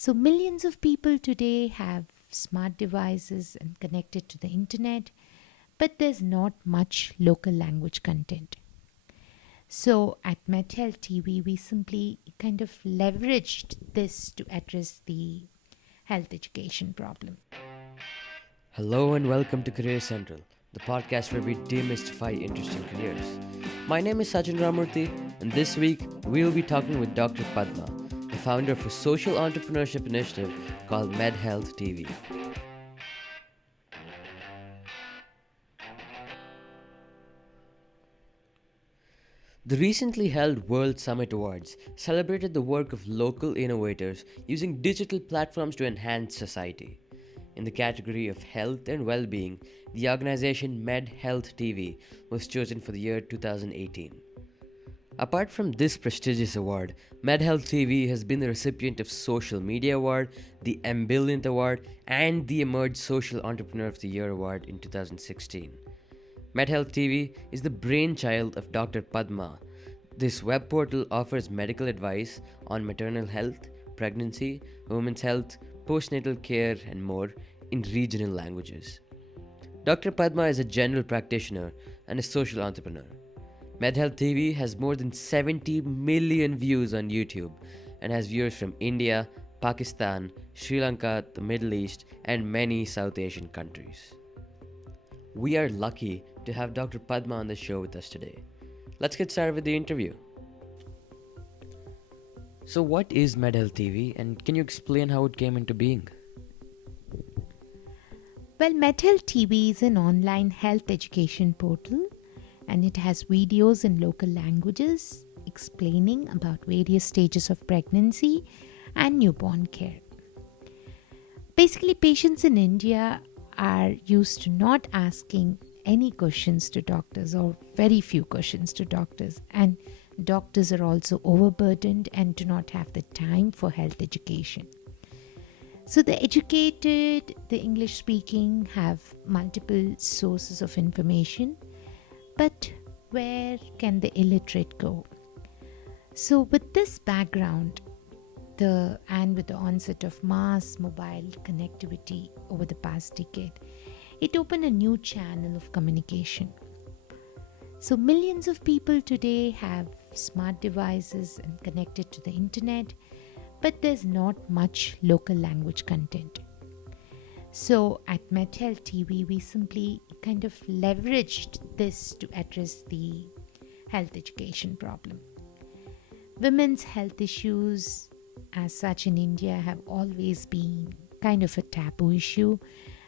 So, millions of people today have smart devices and connected to the internet, but there's not much local language content. So, at MedHealth TV, we simply kind of leveraged this to address the health education problem. Hello and welcome to Career Central, the podcast where we demystify interesting careers. My name is Sachin Ramurthy, and this week we will be talking with Dr. Padma, the founder of a social entrepreneurship initiative called MedHealth TV. The recently held World Summit Awards celebrated the work of local innovators using digital platforms to enhance society. In the category of health and well-being, the organization MedHealth TV was chosen for the year 2018. Apart from this prestigious award, MedHealth TV has been the recipient of Social Media Award, the Brilliant Award, and the Emerge Social Entrepreneur of the Year Award in 2016. MedHealth TV is the brainchild of Dr. Padma. This web portal offers medical advice on maternal health, pregnancy, women's health, postnatal care, and more in regional languages. Dr. Padma is a general practitioner and a social entrepreneur. MedHealth TV has more than 70 million views on YouTube and has viewers from India, Pakistan, Sri Lanka, the Middle East, and many South Asian countries. We are lucky to have Dr. Padma on the show with us today. Let's get started with the interview. So, what is MedHealth TV, and can you explain how it came into being? Well, MedHealth TV is an online health education portal and it has videos in local languages explaining about various stages of pregnancy and newborn care. Basically, patients in India are used to not asking any questions to doctors or very few questions to doctors, and doctors are also overburdened and do not have the time for health education. So, the educated, the English speaking have multiple sources of information, but where can the illiterate go? So, with this background, with the onset of mass mobile connectivity over the past decade, it opened a new channel of communication. So, millions of people today have smart devices and connected to the internet, but there's not much local language content. So, at MedHealth TV, we simply kind of leveraged this to address the health education problem. Women's health issues, as such, in India, have always been kind of a taboo issue,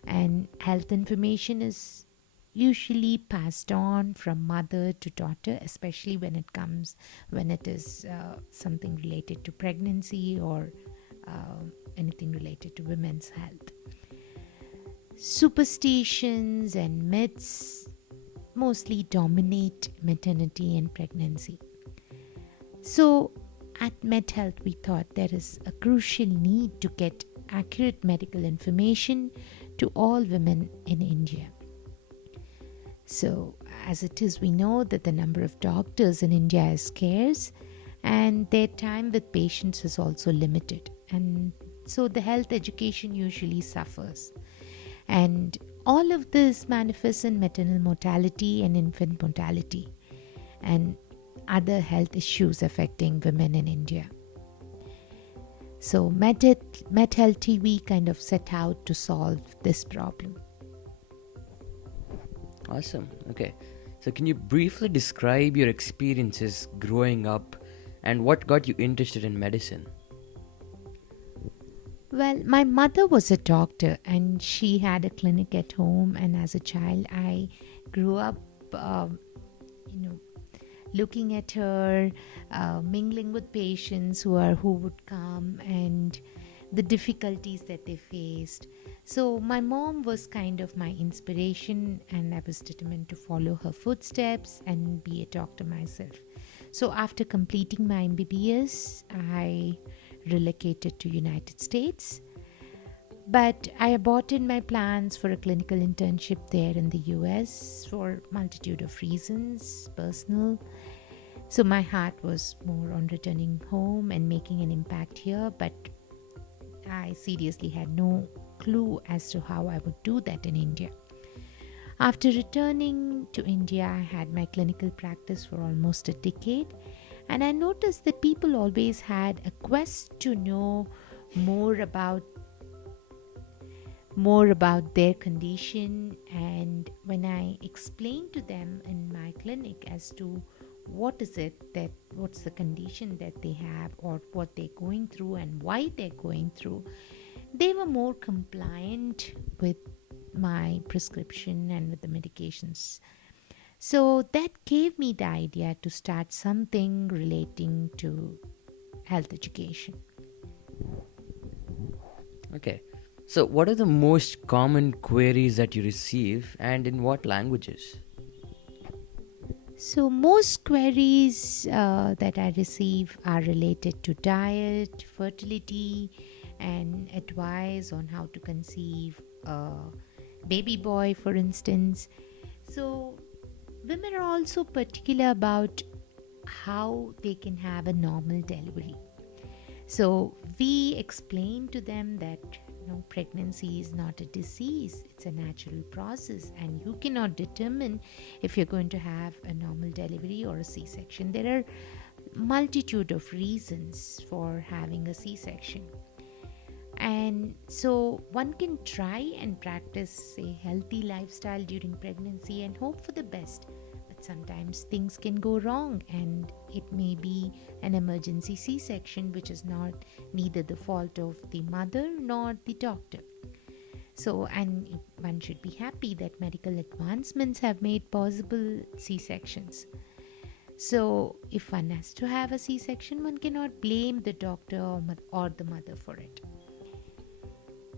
and health information is usually passed on from mother to daughter, especially when it is something related to pregnancy or anything related to women's health. Superstitions and myths mostly dominate maternity and pregnancy. So, at MedHealth, we thought there is a crucial need to get accurate medical information to all women in India. So, as it is, we know that the number of doctors in India is scarce and their time with patients is also limited. And so, the health education usually suffers. And all of this manifests in maternal mortality and infant mortality and other health issues affecting women in India. So, MedHealth TV kind of set out to solve this problem. Awesome. Okay. So, can you briefly describe your experiences growing up and what got you interested in medicine? Well, my mother was a doctor and she had a clinic at home. And as a child, I grew up, you know, looking at her, mingling with patients who would come and the difficulties that they faced. So my mom was kind of my inspiration, and I was determined to follow her footsteps and be a doctor myself. So after completing my MBBS, I relocated to United States. But I aborted my plans for a clinical internship there in the US for multitude of reasons, personal. So my heart was more on returning home and making an impact here, but I seriously had no clue as to how I would do that in India. After returning to India, I had my clinical practice for almost a decade, and I noticed that people always had a quest to know more about their condition. And when I explained to them in my clinic as to what's the condition that they have or what they're going through and why they're going through, they were more compliant with my prescription and with the medications. So that gave me the idea to start something relating to health education. Okay. So, what are the most common queries that you receive and in what languages? So, most queries that I receive are related to diet, fertility, and advice on how to conceive a baby boy, for instance. So, women are also particular about how they can have a normal delivery. So we explain to them that pregnancy is not a disease, it's a natural process, and you cannot determine if you're going to have a normal delivery or a C-section. There are multitude of reasons for having a C-section. And so one can try and practice a healthy lifestyle during pregnancy and hope for the best. But sometimes things can go wrong, and it may be an emergency C section, which is not neither the fault of the mother nor the doctor. So, and one should be happy that medical advancements have made possible C sections. So, if one has to have a C section, one cannot blame the doctor or the mother for it.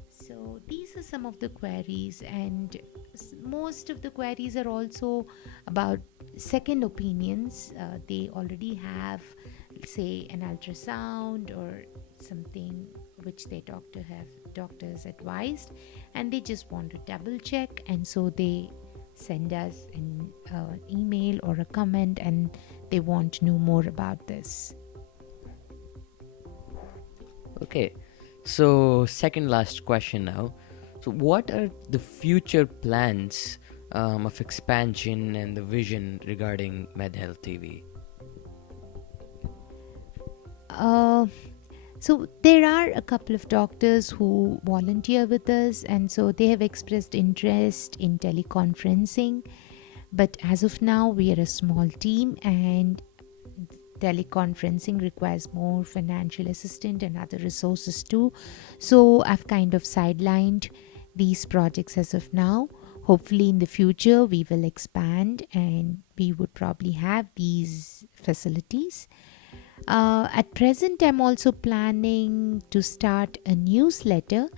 So these are some of the queries, and most of the queries are also about second opinions. They already have, say, an ultrasound or something which their doctors advised, and they just want to double check, and so they send us an email or a comment, and they want to know more about this. Okay. So, second last question now. So, what are the future plans of expansion and the vision regarding MedHealth TV? Uh, so there are a couple of doctors who volunteer with us, and so they have expressed interest in teleconferencing. But as of now, we are a small team, and teleconferencing requires more financial assistance and other resources too. So I've kind of sidelined these projects as of now. Hopefully, in the future, we will expand and we would probably have these facilities. At present, I'm also planning to start a newsletter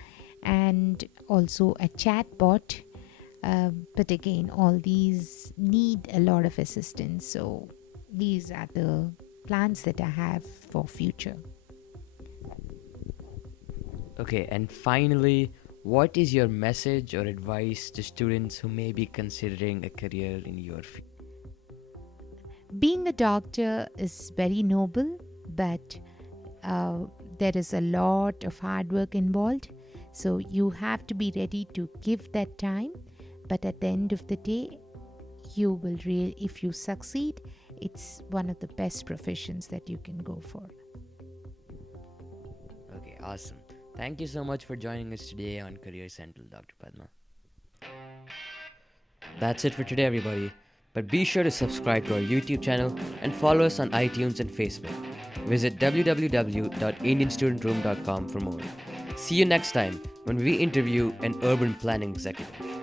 and also a chat bot. But again, all these need a lot of assistance. So these are the plans that I have for future. Okay, and finally, what is your message or advice to students who may be considering a career in your field? Being a doctor is very noble, but there is a lot of hard work involved. So you have to be ready to give that time. But at the end of the day, if you succeed, it's one of the best professions that you can go for. Okay, awesome. Thank you so much for joining us today on Career Central, Dr. Padma. That's it for today, everybody. But be sure to subscribe to our YouTube channel and follow us on iTunes and Facebook. Visit www.indianstudentroom.com for more. See you next time when we interview an urban planning executive.